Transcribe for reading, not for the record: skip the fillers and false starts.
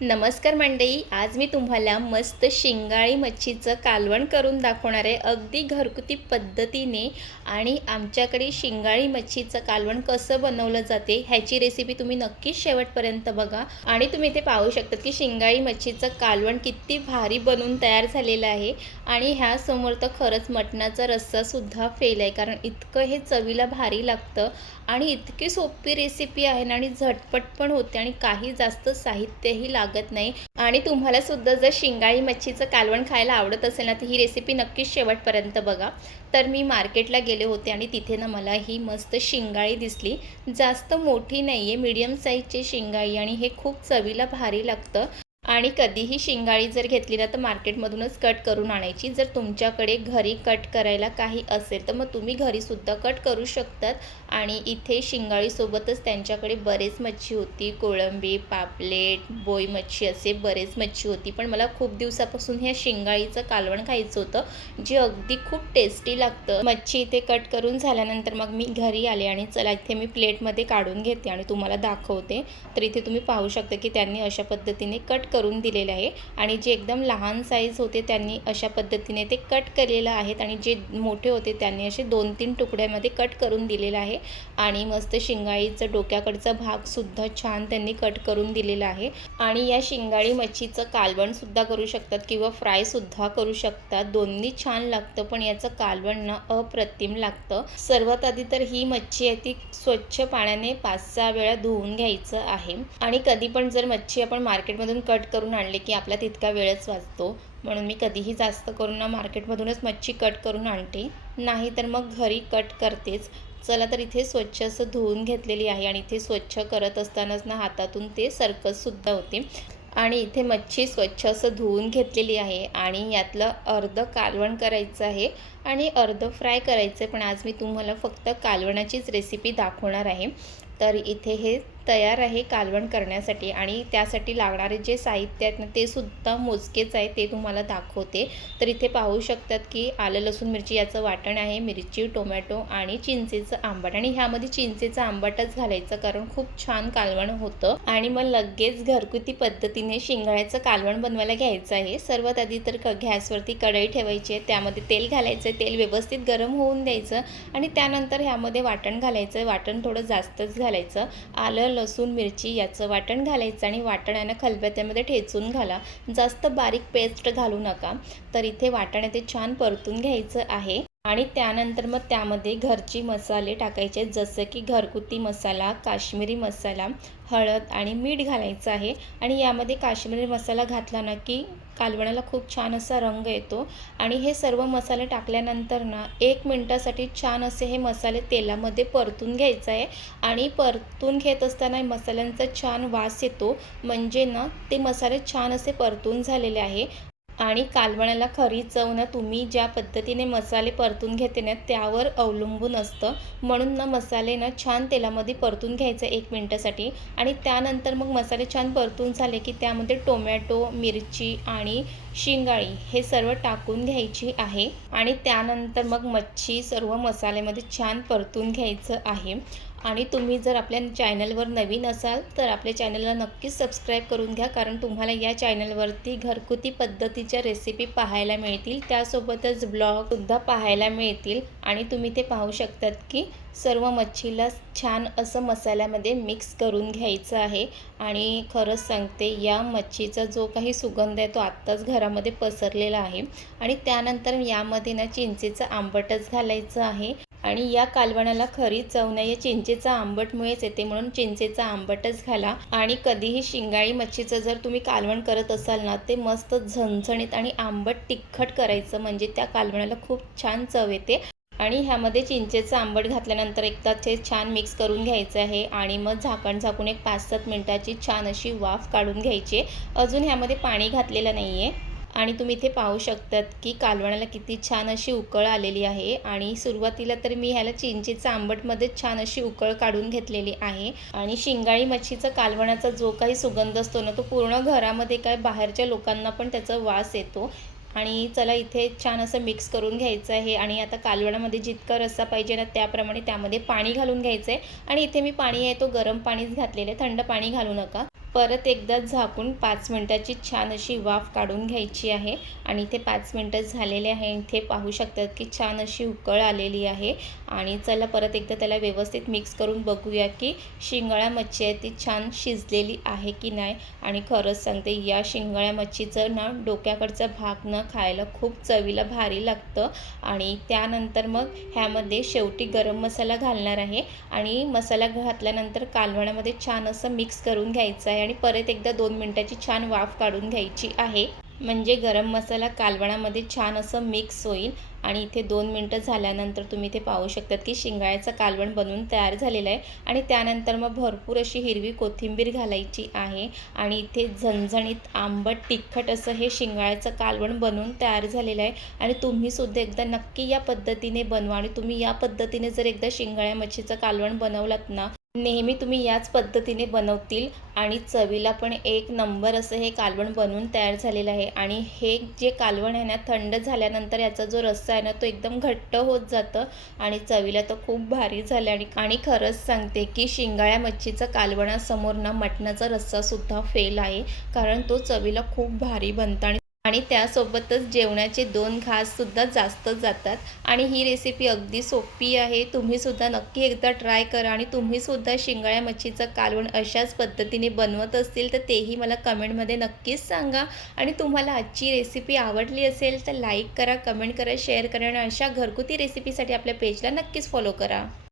नमस्कार मंडळी, आज मी तुम्हाला मस्त शिंगाळी मच्छीचं कालवण करून दाखवणार आहे अगदी घरगुती पद्धतीने। आणि आमच्याकडे शिंगाळी मच्छीचं कालवण कसं बनवलं जाते ह्याची रेसिपी तुम्ही नक्कीच शेवटपर्यंत बघा। आणि तुम्ही इथे पाहू शकता की शिंगाळी मच्छीचं कालवण किती भारी बनून तयार झालेलं आहे। आणि ह्यासमोर तर खरंच मटणाचा रस्सासुद्धा फेल आहे, कारण इतकं हे चवीला भारी लागतं आणि इतकी सोपी रेसिपी आहे ना, आणि झटपट पण होते आणि काही जास्त साहित्यही लागत नाही। आणि तुम्हाला सुद्धा जर शिंगाळी मच्छीचं कालवण खायला आवडत असेल ना, तर ही रेसिपी नक्कीच शेवटपर्यंत बघा। तर मी मार्केटला गेले होते आणि तिथे ना मला ही मस्त शिंगाळी दिसली। जास्त मोठी नाही आहे, मीडियम साईजची शिंगाळी, आणि हे खूप चवीला भारी लागतं। आणि कधीही शिंगाळी जर घेतली ना, तर मार्केटमधूनच कट करून आणायची। जर तुमच्याकडे घरी कट करायला काही असेल तर मग तुम्ही घरीसुद्धा कट करू शकतात। आणि इथे शिंगाळीसोबतच त्यांच्याकडे बरेच मच्छी होती, कोळंबी, पापलेट, बोई मच्छी, असे बरेच मच्छी होती। पण मला खूप दिवसापासून ह्या शिंगाळीचं कालवण खायचं होतं, जे अगदी खूप टेस्टी लागतं। मच्छी इथे कट करून झाल्यानंतर मग मी घरी आले आणि चला इथे मी प्लेटमध्ये काढून घेते आणि तुम्हाला दाखवते। तर इथे तुम्ही पाहू शकता की त्यांनी अशा पद्धतीने कट करून दिलेले आहे, आणि जे एकदम लहान साईज होते त्यांनी अशा पद्धतीने ते कट केलेलं आहेत, आणि जे मोठे होते त्यांनी असे 2-3 तुकड्यामध्ये कट करून दिलेलं आहे। आणि मस्त शिंगाळीचं डोक्याकडचा भाग सुद्धा छान त्यांनी कट करून दिलेला आहे। आणि या शिंगाळी मच्छीचं कालवण सुद्धा करू शकतात किंवा फ्राय सुद्धा करू शकतात, दोन्ही छान लागतं। पण याचं कालवण ना अप्रतिम लागतं। सर्वात आधी तर ही मच्छी आहे ती स्वच्छ पाण्याने 5-6 वेळा धुवून घ्यायचं आहे। आणि कधी पण जर मच्छी आपण मार्केटमधून कट करून आणले की आपला तितका वेळच वाचतो, म्हणून मी कधीही जास्त करून ना मार्केटमधूनच मच्छी कट करून आणते, नाही तर मग घरी कट करतेच। चला तर इथे स्वच्छ असं धुवून घेतलेली आहे, आणि इथे स्वच्छ करत असतानाच ना हातातून ते सरकतसुद्धा होते। आणि इथे मच्छी स्वच्छ असं धुवून घेतलेली आहे, आणि यातलं अर्ध कालवण करायचं आहे आणि अर्ध फ्राय करायचं आहे। पण आज मी तुम्हाला फक्त कालवणाचीच रेसिपी दाखवणार आहे। तर इथे हे तयार आहे कालवण करण्यासाठी, आणि त्यासाठी लागणारे जे साहित्य आहेत ना ते सुद्धा मोजकेच आहे, ते तुम्हाला दाखवते। तर इथे पाहू शकतात की आलं लसूण मिरची याचं वाटण आहे, मिरची, टोमॅटो आणि चिंचेचं आंबट। आणि ह्यामध्ये चिंचेचं आंबटच घालायचं, कारण खूप छान कालवण होतं। आणि मग लगेच घरगुती पद्धतीने शिंगाळ्याचं कालवण बनवायला घ्यायचं आहे। सर्वात आधी तर गॅसवरती कढई ठेवायची आहे, त्यामध्ये तेल घालायचं आहे, तेल व्यवस्थित गरम होऊन द्यायचं, आणि त्यानंतर ह्यामध्ये वाटण घालायचं आहे। वाटण थोडं जास्तच घालायचं, आलं लसूण मिरची याचं वाटण घालायचं, आणि वाटणानं खलबत्त्यामध्ये ठेचून घाला, जास्त बारीक पेस्ट घालू नका। तर इथे वाटण ते छान परतून घ्यायचं आहे। आणि त्यानंतर मग त्यामध्ये घरची मसाले टाकायचे, जसं की घरगुती मसाला, काश्मीरी मसाला, हळद आणि मीठ घालायचं आहे। आणि यामध्ये काश्मीरी मसाला घातला ना की कालवणाला खूप छान असा रंग येतो। आणि हे सर्व मसाले टाकल्यानंतर ना 1 मिनिटासाठी छान असे हे मसाले तेलामध्ये परतून घ्यायचं आहे। आणि परतून घेत असताना मसाल्यांचा छान वास येतो, म्हणजे ना ते मसाले छान असे परतून झालेले आहे। आणि कालवणाला खरी चव ना तुम्ही ज्या पद्धतीने मसाले परतून घेते ना त्यावर अवलंबून असतं, म्हणून ना मसाले ना छान तेलामध्ये परतून घ्यायचे 1 मिनिटासाठी। आणि त्यानंतर मग मसाले छान परतून झाले की त्यामध्ये टोमॅटो, मिरची आणि शिंगाळी हे सर्व टाकून घ्यायची आहे। आणि त्यानंतर मग मच्छी सर्व मसाल्यामध्ये छान परतून घ्यायचं आहे। आणि तुम्ही जर आपल्या चॅनलवर नवीन असाल तर आपल्या चॅनलला नक्कीच सबस्क्राईब करून घ्या, कारण तुम्हाला या चॅनलवरती घरगुती पद्धतीच्या रेसिपी पाहायला मिळतील, त्यासोबतच ब्लॉगसुद्धा पाहायला मिळतील। आणि तुम्ही ते पाहू शकतात की सर्व मच्छीला छान असं मसाल्यामध्ये मिक्स करून घ्यायचं आहे। आणि खरंच सांगते, या मच्छीचा जो काही सुगंध आहे तो आत्ताच घरामध्ये पसरलेला आहे। आणि त्यानंतर यामध्ये ना चिंचेचं आंबटच घालायचं आहे। आणि या कालवणाला खरी चव नाही चिंचेचा आंबटमुळेच येते, म्हणून चिंचेचा आंबटच घाला। आणि कधीही शिंगाळी मच्छीचं जर तुम्ही कालवण करत असाल ना, ते मस्त झणझणीत आणि आंबट तिखट करायचं, म्हणजे त्या कालवणाला खूप छान चव येते। आणि ह्यामध्ये चिंचेचं आंबट घातल्यानंतर एकदा ते छान मिक्स करून घ्यायचं आहे, आणि मग झाकण झाकून एक 5-7 मिनिटाची छान अशी वाफ काढून घ्यायची। अजून ह्यामध्ये पाणी घातलेलं नाही आहे। आणि तुम्ही इथे पाहू शकतात की कालवणाला किती छान अशी उकळ आलेली आहे। आणि सुरुवातीला तर मी ह्याला चिंचेचा आंबटमध्ये छान अशी उकळ काढून घेतलेली आहे। आणि शिंगाळी मच्छीचा कालवणाचा जो काही सुगंध असतो ना, तो पूर्ण घरामध्ये काय बाहेरच्या लोकांना पण त्याचा वास येतो। आणि चला इथे छान असं मिक्स करून घ्यायचं आहे। आणि आता कालवणामध्ये जितका रस्सा पाहिजे ना त्याप्रमाणे त्यामध्ये पाणी घालून घ्यायचं आहे। आणि इथे मी पाणी आहे तो गरम पाणीच घातलेलं आहे, थंड पाणी घालू नका। परत एकदा झाकून 5 मिनिटाची छान अशी वाफ काढून घ्यायची आहे आणि इथे 5 मिनिटं झालेले आहे. इथे पाहू शकतात की छान अशी उकळ आलेली आहे आणि चला परत एकदा त्याला व्यवस्थित मिक्स करून बघूया की शिंगळा मच्छी आहे ती छान शिजलेली आहे की नाही. आणि खरंच सांगते या शिंगळ्या मच्छीचं ना डोक्याकडचा भाग ना खायला खूप चवीला भारी लागतं. आणि त्यानंतर मग ह्यामध्ये शेवटी गरम मसाला घालणार आहे आणि मसाला घातल्यानंतर कालवणामध्ये छान असं मिक्स करून घ्यायचं आहे आणि परत एकदा 2 मिनिटाची छान वाफ काढून घ्यायची आहे. म्हणजे गरम मसाला कालवणामध्ये छान असं मिक्स होईल. आणि इथे 2 मिनिटं झाल्यानंतर तुम्ही इथे पाहू शकतात की शिंगाळ्याचं कालवण बनवून तयार झालेलं आहे. आणि त्यानंतर मग भरपूर अशी हिरवी कोथिंबीर घालायची आहे आणि इथे झणझणीत आंबट तिखट असं हे शिंगाळ्याचं कालवण बनवून तयार झालेलं आहे. आणि तुम्हीसुद्धा एकदा नक्की या पद्धतीने बनवा आणि तुम्ही या पद्धतीने जर एकदा शिंगाळ्या मच्छीचं कालवण बनवलात ना, नेहमी तुम्ही याच पद्धतीने बनवतील आणि चवीला पण एक नंबर असं हे कालवण बनवून तयार झालेलं आहे. आणि हे जे कालवण आहे ना थंड झाल्यानंतर याचा जो रस्सा आहे ना तो एकदम घट्ट होत जातं आणि चवीला तर खूप भारी झालं. आणि आणि खरंच सांगते की शिंगाळ्या मच्छीचं कालवणासमोर ना मटणाचा रस्सासुद्धा फेल आहे, कारण तो चवीला खूप भारी बनतं आणि आणि त्यासोबतच जेवणाचे 2 घाससुद्धा जास्त जातात. आणि ही रेसिपी अगदी सोपी आहे. तुम्हीसुद्धा नक्की एकदा ट्राय करा आणि तुम्हीसुद्धा शिंगाळ्या मच्छीचं कालवण अशाच पद्धतीने बनवत असतील तर तेही मला कमेंटमध्ये नक्कीच सांगा. आणि तुम्हाला आजची रेसिपी आवडली असेल तर लाईक करा, कमेंट करा, शेअर करा आणि अशा घरगुती रेसिपीसाठी आपल्या पेजला नक्कीच फॉलो करा.